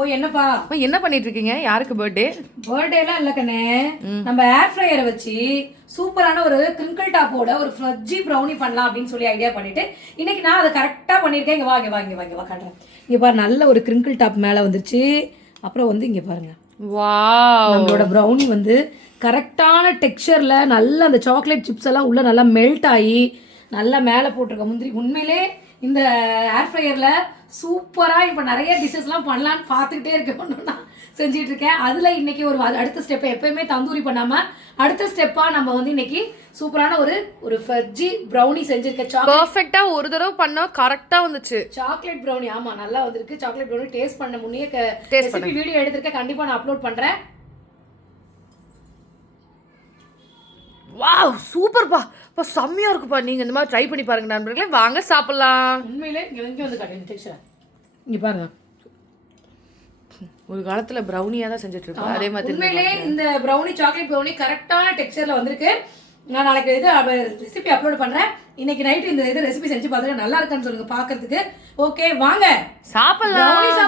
ஓ என்னப்பா என்ன பண்ணிட்டு இருக்கீங்க? யாருக்கு பர்த்டே? பர்த்டேலாம் இல்ல கண்ணே, நம்ம ஏர் ஃப்ரையரை வச்சு சூப்பரான ஒரு கிரிங்கிள் டாப்போட ஒரு ஃப்ரஜ்ஜி ப்ரௌனி பண்ணலாம் அப்படின்னு சொல்லி ஐடியா பண்ணிட்டு இன்னைக்கு நான் அதை கரெக்டா பண்ணிருக்கேன். இங்க வா காட்டுறேன். இங்க பாரு, நல்ல ஒரு கிரிங்கிள் டாப் மேல வந்துருச்சு. அப்புறம் வந்து இங்க பாருங்க, வாவ், நம்மளோட ப்ரௌனி வந்து கரெக்டான டெக்ஸ்சர்ல நல்ல அந்த சாக்லேட் சிப்ஸ் எல்லாம் உள்ள நல்லா மெல்ட் ஆகி நல்லா மேலே போட்டிருக்க முந்திரி. உண்மையிலே இந்த ஏர் ஃப்ரையரில் சூப்பராக இப்போ நிறைய டிஷ்ஷஸ்லாம் பண்ணலான்னு பார்த்துக்கிட்டே இருக்கணும்னா செஞ்சுட்டு இருக்கேன். அதில் இன்னைக்கு ஒரு அடுத்த ஸ்டெப்பை எப்பயுமே தந்தூரி பண்ணாமல் அடுத்த ஸ்டெப்பாக நம்ம வந்து இன்னைக்கு சூப்பரான ஒரு ஃபஜ்ஜி ப்ரௌனி செஞ்சிருக்கேன். பர்ஃபெக்ட்டா ஒரு தடவை பண்ணா கரெக்டா வந்துச்சு. சாக்லேட் ப்ரௌனி, ஆமா நல்லா வந்திருக்கு. சாக்லேட் ப்ரௌனி டேஸ்ட் பண்ண முன்னே ரெசிபி வீடியோ எடுத்திருக்கேன், கண்டிப்பா நான் அப்லோட் பண்றேன். வாவ், சூப்பர்ப்பா. இப்போ செம்மையா இருக்குப்பா. நீங்க இந்த மாதிரி ட்ரை பண்ணி பாருங்க நண்பர்களே. வாங்க சாப்பிடலாம். உண்மையிலே இங்க வந்து காட்டுங்க டெக்ஸ்சர். இங்க பாருங்க, ஒரு காலத்துல ப்ரௌனியா தான் செஞ்சுட்டு இருக்கோம். அதே மாதிரி உண்மையிலே இந்த ப்ரௌனி சாக்லேட் ப்ரௌனி கரெக்டான டெக்ஸ்சர்ல வந்திருக்கு. நான் நாளைக்கு இது ரெசிபி அப்லோட் பண்றேன். இன்னைக்கு நைட் இந்த இது ரெசிபி செஞ்சு பார்த்துட்டு நல்லா இருக்கான்னு சொல்லுங்க பார்க்கிறதுக்கு. ஓகே வாங்க சாப்பிடலாம்.